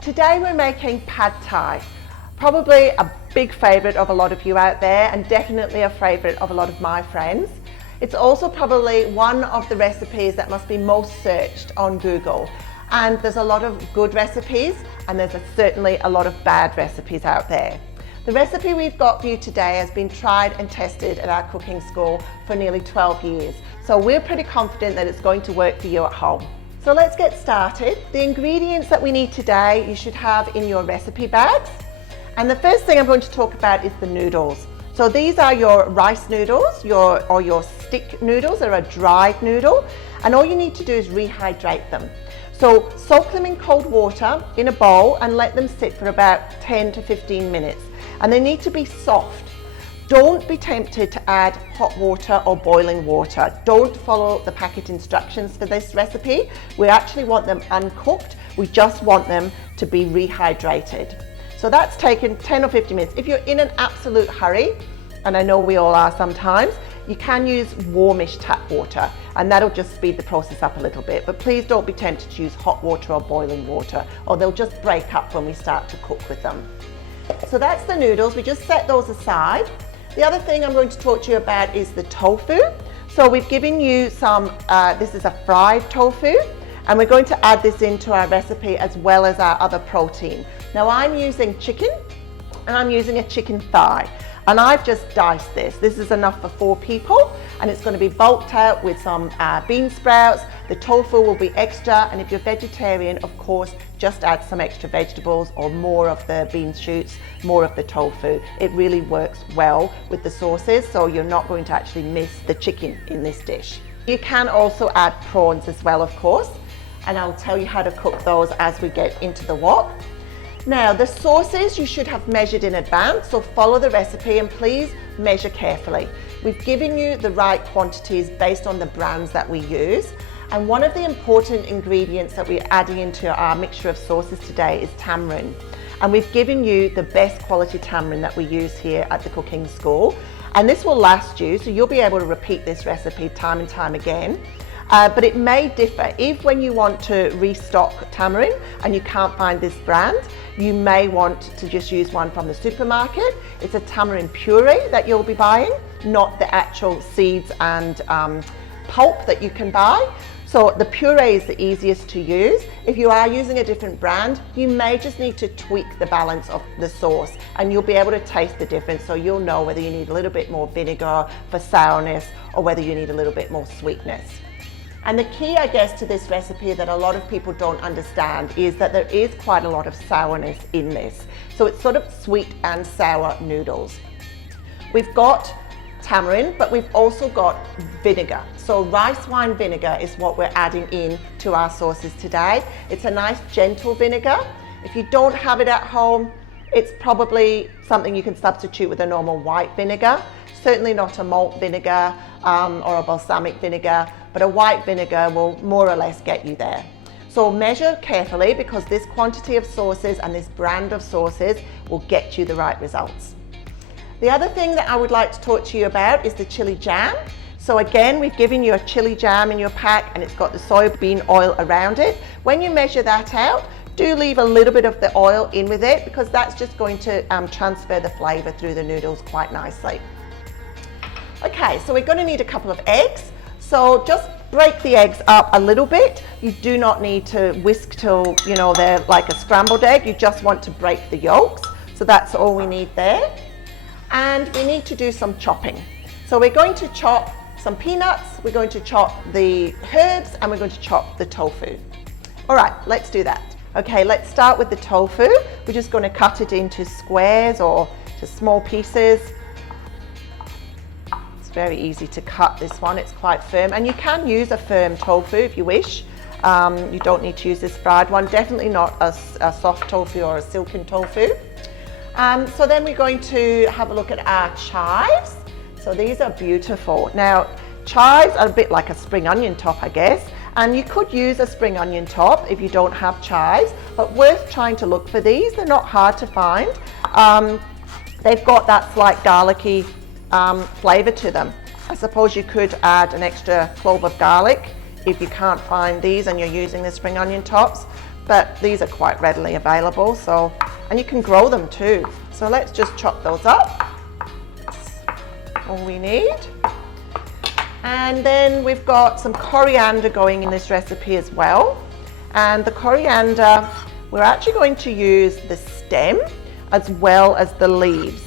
Today we're making pad thai, probably a big favourite of a lot of you out there and definitely a favourite of a lot of my friends. It's also probably one of the recipes that must be most searched on Google, and there's a lot of good recipes and there's certainly a lot of bad recipes out there. The recipe we've got for you today has been tried and tested at our cooking school for nearly 12 years, so we're pretty confident that it's going to work for you at home. So let's get started. The ingredients that we need today you should have in your recipe bags. And the first thing I'm going to talk about is the noodles. So these are your rice noodles, your stick noodles. They're a dried noodle, and all you need to do is rehydrate them. So soak them in cold water in a bowl and let them sit for about 10 to 15 minutes. And they need to be soft. Don't be tempted to add hot water or boiling water. Don't follow the packet instructions for this recipe. We actually want them uncooked. We just want them to be rehydrated. So that's taken 10 or 15 minutes. If you're in an absolute hurry, and I know we all are sometimes, you can use warmish tap water, and that'll just speed the process up a little bit. But please don't be tempted to use hot water or boiling water, or they'll just break up when we start to cook with them. So that's the noodles. We just set those aside. The other thing I'm going to talk to you about is the tofu. So we've given you some, this is a fried tofu, and we're going to add this into our recipe as well as our other protein. Now I'm using chicken, and I'm using a chicken thigh, and I've just diced this. This is enough for 4 people, and it's going to be bulked out with some bean sprouts. The tofu will be extra, and if you're vegetarian, of course, just add some extra vegetables or more of the bean shoots, more of the tofu. It really works well with the sauces, so you're not going to actually miss the chicken in this dish. You can also add prawns as well, of course, and I'll tell you how to cook those as we get into the wok. Now, the sauces you should have measured in advance, so follow the recipe and please measure carefully. We've given you the right quantities based on the brands that we use. And one of the important ingredients that we're adding into our mixture of sauces today is tamarind. And we've given you the best quality tamarind that we use here at the cooking school. And this will last you, so you'll be able to repeat this recipe time and time again. But it may differ. If when you want to restock tamarind and you can't find this brand, you may want to just use one from the supermarket. It's a tamarind puree that you'll be buying, not the actual seeds and pulp that you can buy. So the puree is the easiest to use. If you are using a different brand, you may just need to tweak the balance of the sauce, and you'll be able to taste the difference, so you'll know whether you need a little bit more vinegar for sourness or whether you need a little bit more sweetness. And the key, I guess, to this recipe that a lot of people don't understand is that there is quite a lot of sourness in this. So it's sort of sweet and sour noodles. We've got tamarind, but we've also got vinegar. So rice wine vinegar is what we're adding in to our sauces today. It's a nice gentle vinegar. If you don't have it at home, it's probably something you can substitute with a normal white vinegar. Certainly not a malt vinegar or a balsamic vinegar, but a white vinegar will more or less get you there. So measure carefully, because this quantity of sauces and this brand of sauces will get you the right results. The other thing that I would like to talk to you about is the chili jam. So again, we've given you a chili jam in your pack, and it's got the soybean oil around it. When you measure that out, do leave a little bit of the oil in with it, because that's just going to transfer the flavour through the noodles quite nicely. Okay, so we're going to need a couple of eggs. So just break the eggs up a little bit. You do not need to whisk till, you know, they're like a scrambled egg. You just want to break the yolks. So that's all we need there. And we need to do some chopping. So we're going to chop some peanuts, we're going to chop the herbs, and we're going to chop the tofu. All right, let's do that. Okay, let's start with the tofu. We're just going to cut it into squares or to small pieces. It's very easy to cut this one, it's quite firm, and you can use a firm tofu if you wish. You don't need to use this fried one, definitely not a soft tofu or a silken tofu. So then we're going to have a look at our chives. So these are beautiful. Now, chives are a bit like a spring onion top, I guess, and you could use a spring onion top if you don't have chives, but worth trying to look for these. They're not hard to find. They've got that slight garlicky flavour to them. I suppose you could add an extra clove of garlic if you can't find these and you're using the spring onion tops, but these are quite readily available, so, and you can grow them too. So let's just chop those up. That's all we need. And then we've got some coriander going in this recipe as well. And the coriander, we're actually going to use the stem as well as the leaves.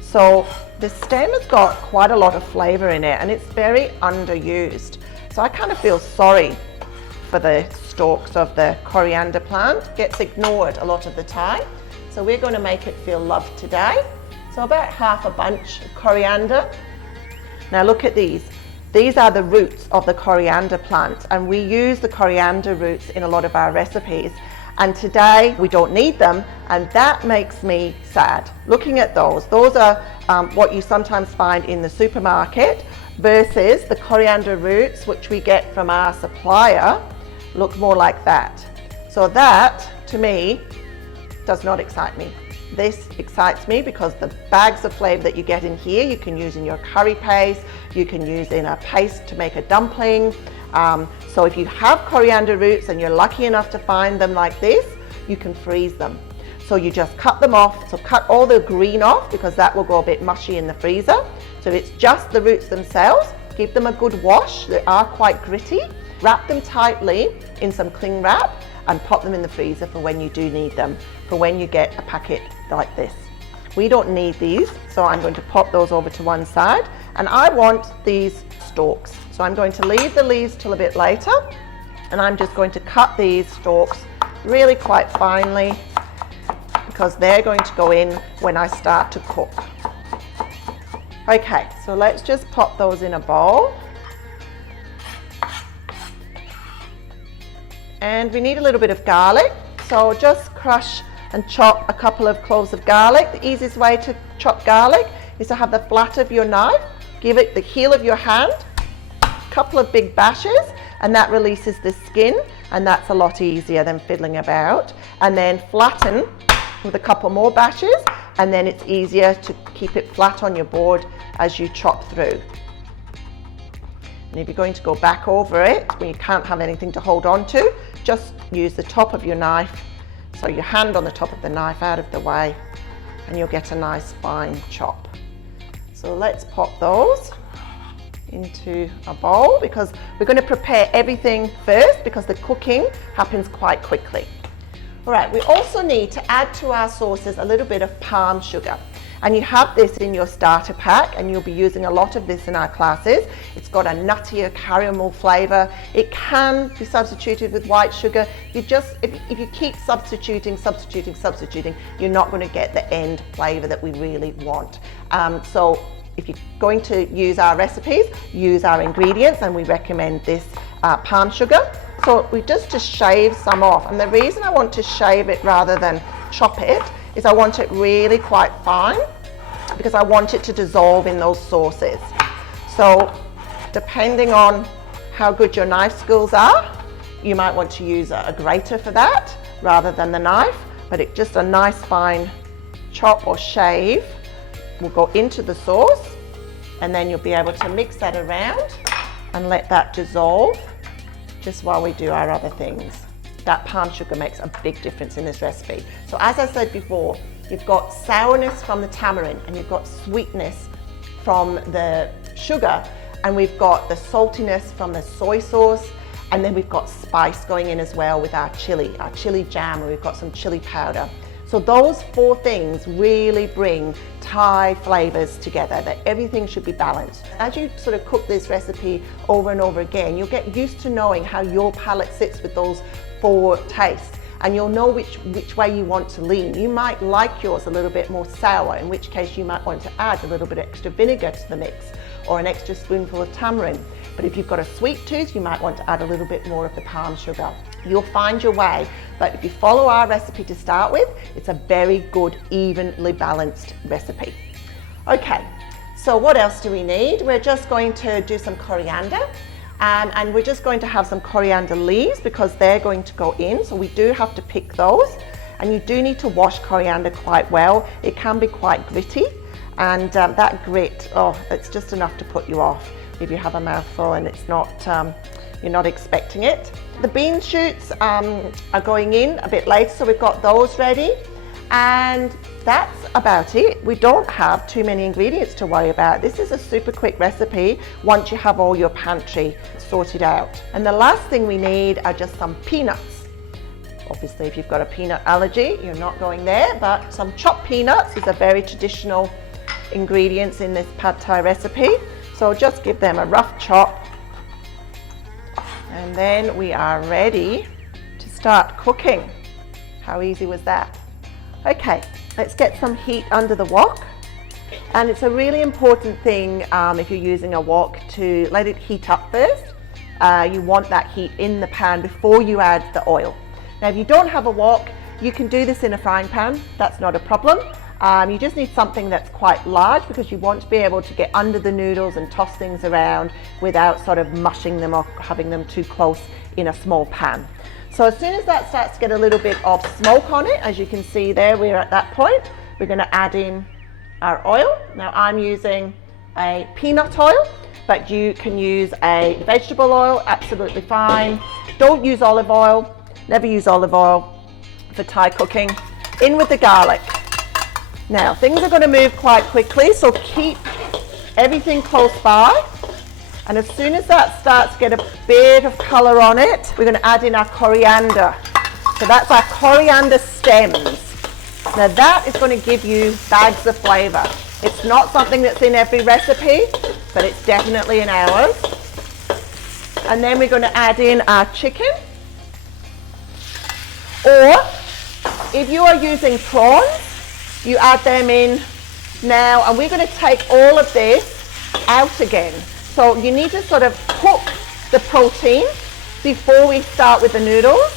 So the stem has got quite a lot of flavour in it and it's very underused. So I kind of feel sorry for the stalks of the coriander plant. It gets ignored a lot of the time. So we're going to make it feel loved today. So about half a bunch of coriander. Now look at these. These are the roots of the coriander plant, and we use the coriander roots in a lot of our recipes. And today we don't need them, and that makes me sad. Looking at those are what you sometimes find in the supermarket versus the coriander roots, which we get from our supplier, look more like that. So that, to me, does not excite me. This excites me because the bags of flavour that you get in here, you can use in your curry paste, you can use in a paste to make a dumpling. So if you have coriander roots and you're lucky enough to find them like this, you can freeze them. So you just cut them off, so cut all the green off because that will go a bit mushy in the freezer. So if it's just the roots themselves, give them a good wash, they are quite gritty. Wrap them tightly in some cling wrap and pop them in the freezer for when you do need them, for when you get a packet like this. We don't need these, so I'm going to pop those over to one side, and I want these stalks. So I'm going to leave the leaves till a bit later, and I'm just going to cut these stalks really quite finely because they're going to go in when I start to cook. Okay, so let's just pop those in a bowl. And we need a little bit of garlic, so just crush and chop a couple of cloves of garlic. The easiest way to chop garlic is to have the flat of your knife, give it the heel of your hand, a couple of big bashes, and that releases the skin, and that's a lot easier than fiddling about. And then flatten with a couple more bashes, and then it's easier to keep it flat on your board as you chop through. And if you're going to go back over it when you can't have anything to hold on to, just use the top of your knife, so your hand on the top of the knife out of the way, and you'll get a nice fine chop. So let's pop those into a bowl because we're going to prepare everything first because the cooking happens quite quickly. All right, we also need to add to our sauces a little bit of palm sugar. And you have this in your starter pack, and you'll be using a lot of this in our classes. It's got a nuttier caramel flavour. It can be substituted with white sugar. If you keep substituting, you're not going to get the end flavour that we really want. So if you're going to use our recipes, use our ingredients, and we recommend this palm sugar. So we just shave some off. And the reason I want to shave it rather than chop it is I want it really quite fine because I want it to dissolve in those sauces. So depending on how good your knife skills are, you might want to use a grater for that rather than the knife, but just a nice fine chop or shave will go into the sauce, and then you'll be able to mix that around and let that dissolve just while we do our other things. That palm sugar makes a big difference in this recipe. So as I said before, you've got sourness from the tamarind, and you've got sweetness from the sugar, and we've got the saltiness from the soy sauce, and then we've got spice going in as well with our chili jam, and we've got some chili powder. So those four things really bring Thai flavors together, that everything should be balanced. As you sort of cook this recipe over and over again, you'll get used to knowing how your palate sits with those four tastes, and you'll know which way you want to lean. You might like yours a little bit more sour, in which case you might want to add a little bit of extra vinegar to the mix or an extra spoonful of tamarind. But if you've got a sweet tooth, you might want to add a little bit more of the palm sugar. You'll find your way, but if you follow our recipe to start with, it's a very good, evenly balanced recipe. Okay, so what else do we need? We're just going to do some coriander. And we're just going to have some coriander leaves because they're going to go in, so we do have to pick those, and you do need to wash coriander quite well. It can be quite gritty, and that grit, it's just enough to put you off if you have a mouthful and it's not, you're not expecting it. The bean shoots are going in a bit later, so we've got those ready. And that's about it. We don't have too many ingredients to worry about. This is a super quick recipe once you have all your pantry sorted out. And the last thing we need are just some peanuts. Obviously, if you've got a peanut allergy, you're not going there, but some chopped peanuts is a very traditional ingredient in this pad thai recipe. So just give them a rough chop. And then we are ready to start cooking. How easy was that? Okay, let's get some heat under the wok. And it's a really important thing if you're using a wok to let it heat up first. You want that heat in the pan before you add the oil. Now, if you don't have a wok, you can do this in a frying pan. That's not a problem. You just need something that's quite large because you want to be able to get under the noodles and toss things around without sort of mushing them or having them too close in a small pan. So as soon as that starts to get a little bit of smoke on it, as you can see there, we're at that point, we're going to add in our oil. Now I'm using a peanut oil, but you can use a vegetable oil, absolutely fine. Don't use olive oil, never use olive oil for Thai cooking. In with the garlic. Now things are going to move quite quickly, so keep everything close by. And as soon as that starts to get a bit of colour on it, we're going to add in our coriander. So that's our coriander stems. Now that is going to give you bags of flavour. It's not something that's in every recipe, but it's definitely in ours. And then we're going to add in our chicken. Or if you are using prawns, you add them in now, and we're going to take all of this out again. So you need to sort of cook the protein before we start with the noodles.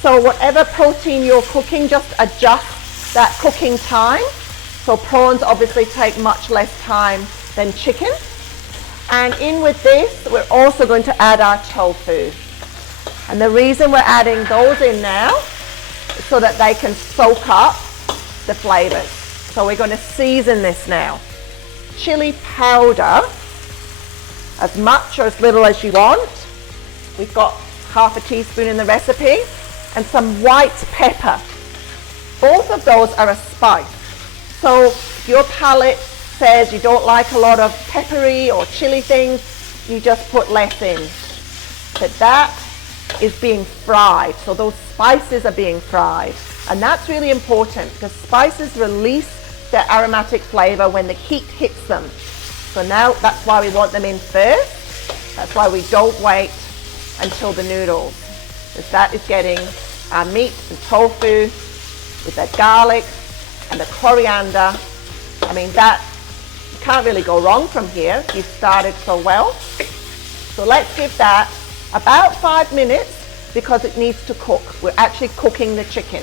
So whatever protein you're cooking, just adjust that cooking time. So prawns obviously take much less time than chicken. And in with this, we're also going to add our tofu. And the reason we're adding those in now is so that they can soak up the flavors. So we're going to season this now. Chili powder, as much or as little as you want. We've got half a teaspoon in the recipe, and some white pepper. Both of those are a spice. So if your palate says you don't like a lot of peppery or chili things, you just put less in. But that is being fried, so those spices are being fried. And that's really important because spices release their aromatic flavor when the heat hits them. So now that's why we want them in first. That's why we don't wait until the noodles, because that is getting our meat and tofu with the garlic and the coriander. I mean, that you can't really go wrong from here. You've started so well. So let's give that about 5 minutes because it needs to cook. We're actually cooking the chicken.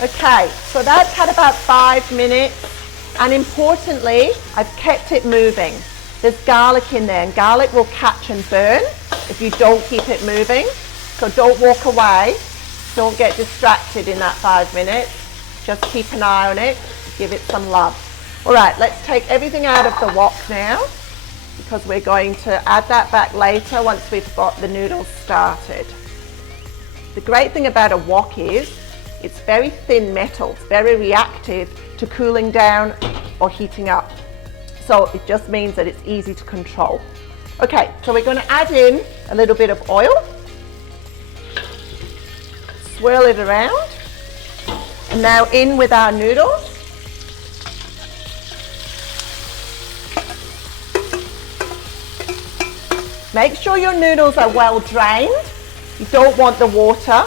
Okay, so that's had about 5 minutes. And importantly, I've kept it moving. There's garlic in there, and garlic will catch and burn if you don't keep it moving. So don't walk away. Don't get distracted in that 5 minutes. Just keep an eye on it. Give it some love. All right, let's take everything out of the wok now because we're going to add that back later once we've got the noodles started. The great thing about a wok is it's very thin metal. It's very reactive to cooling down or heating up. So it just means that it's easy to control. Okay, so we're going to add in a little bit of oil. Swirl it around. And now in with our noodles. Make sure your noodles are well drained. You don't want the water.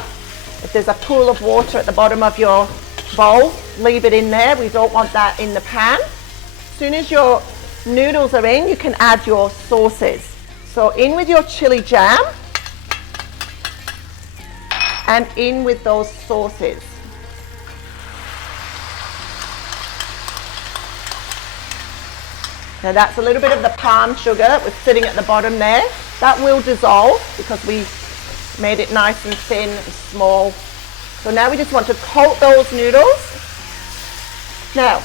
If there's a pool of water at the bottom of your bowl, leave it in there. We don't want that in the pan. As soon as your noodles are in, you can add your sauces. So in with your chili jam and in with those sauces. Now that's a little bit of the palm sugar that was sitting at the bottom there. That will dissolve because we made it nice and thin and small. So now we just want to coat those noodles. Now,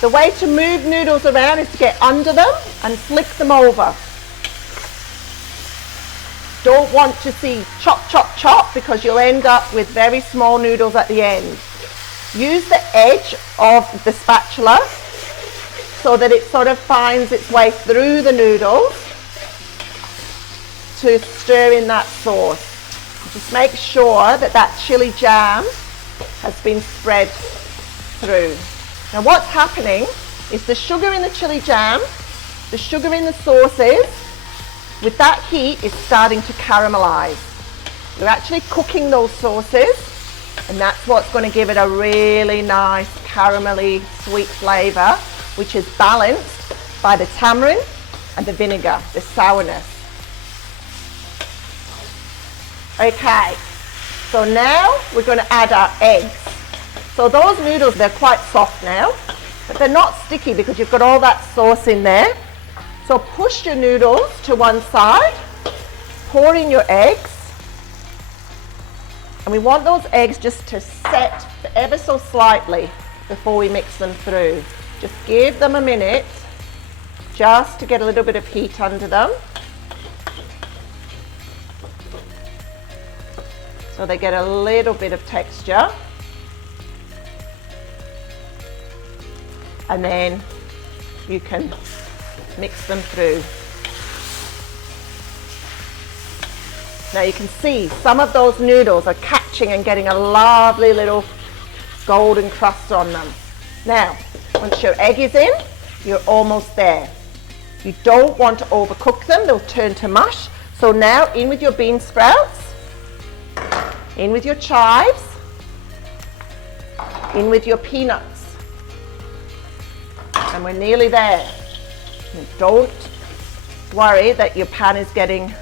the way to move noodles around is to get under them and flick them over. don't want to see chop, chop, chop, because you'll end up with very small noodles at the end. Use the edge of the spatula so that it sort of finds its way through the noodles to stir in that sauce. Just make sure that that chili jam has been spread through. Now what's happening is the sugar in the chili jam, the sugar in the sauces, with that heat is starting to caramelize. You're actually cooking those sauces, and that's what's going to give it a really nice caramelly sweet flavor, which is balanced by the tamarind and the vinegar, the sourness. Okay, so now we're going to add our eggs. So those noodles, they're quite soft now, but they're not sticky because you've got all that sauce in there. So push your noodles to one side, pour in your eggs, and we want those eggs just to set ever so slightly before we mix them through. Just give them a minute just to get a little bit of heat under them, so they get a little bit of texture. And then you can mix them through. Now you can see some of those noodles are catching and getting a lovely little golden crust on them. Now, once your egg is in, you're almost there. You don't want to overcook them, they'll turn to mush. So now in with your bean sprouts, in with your chives, in with your peanuts. And we're nearly there. And don't worry that your pan is getting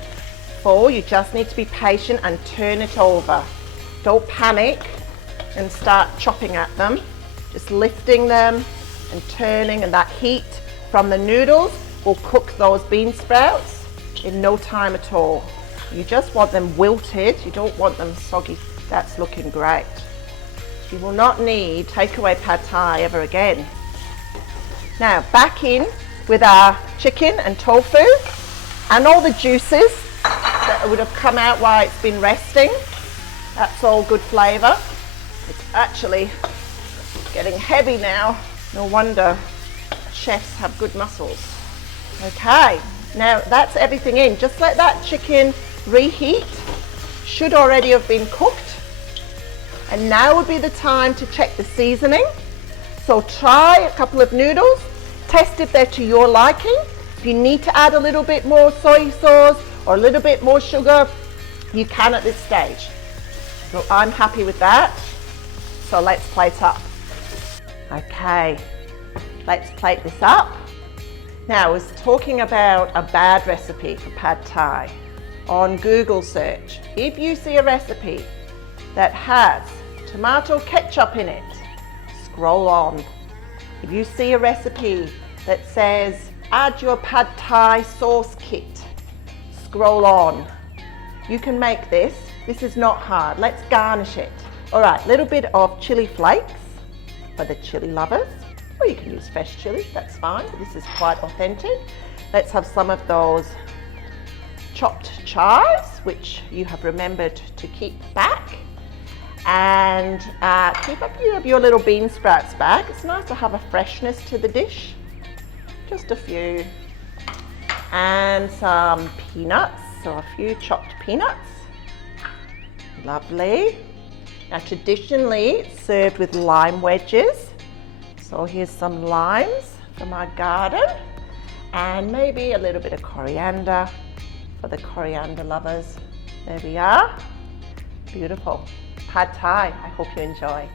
full, you just need to be patient and turn it over. Don't panic and start chopping at them. Just lifting them and turning, and that heat from the noodles will cook those bean sprouts in no time at all. You just want them wilted, you don't want them soggy. That's looking great. You will not need takeaway pad thai ever again. Now back in with our chicken and tofu and all the juices that would have come out while it's been resting. That's all good flavour. It's actually getting heavy now. No wonder chefs have good muscles. Okay, now that's everything in. Just let that chicken reheat. Should already have been cooked. And now would be the time to check the seasoning. So try a couple of noodles, test if they're to your liking. If you need to add a little bit more soy sauce or a little bit more sugar, you can at this stage. So I'm happy with that. So let's plate up. Okay, let's plate this up. Now I was talking about a bad recipe for pad thai. On Google search, if you see a recipe that has tomato ketchup in it, scroll on. If you see a recipe that says add your pad thai sauce kit, scroll on. You can make this. This is not hard. Let's garnish it. All right, little bit of chili flakes for the chili lovers, or you can use fresh chili, that's fine. This is quite authentic. Let's have some of those chopped chives, which you have remembered to keep back. And keep up your little bean sprouts back. It's nice to have a freshness to the dish. Just a few. And some peanuts, so a few chopped peanuts. Lovely. Now traditionally it's served with lime wedges. So here's some limes from our garden. And maybe a little bit of coriander for the coriander lovers. There we are. Beautiful. Pad thai. I hope you enjoy.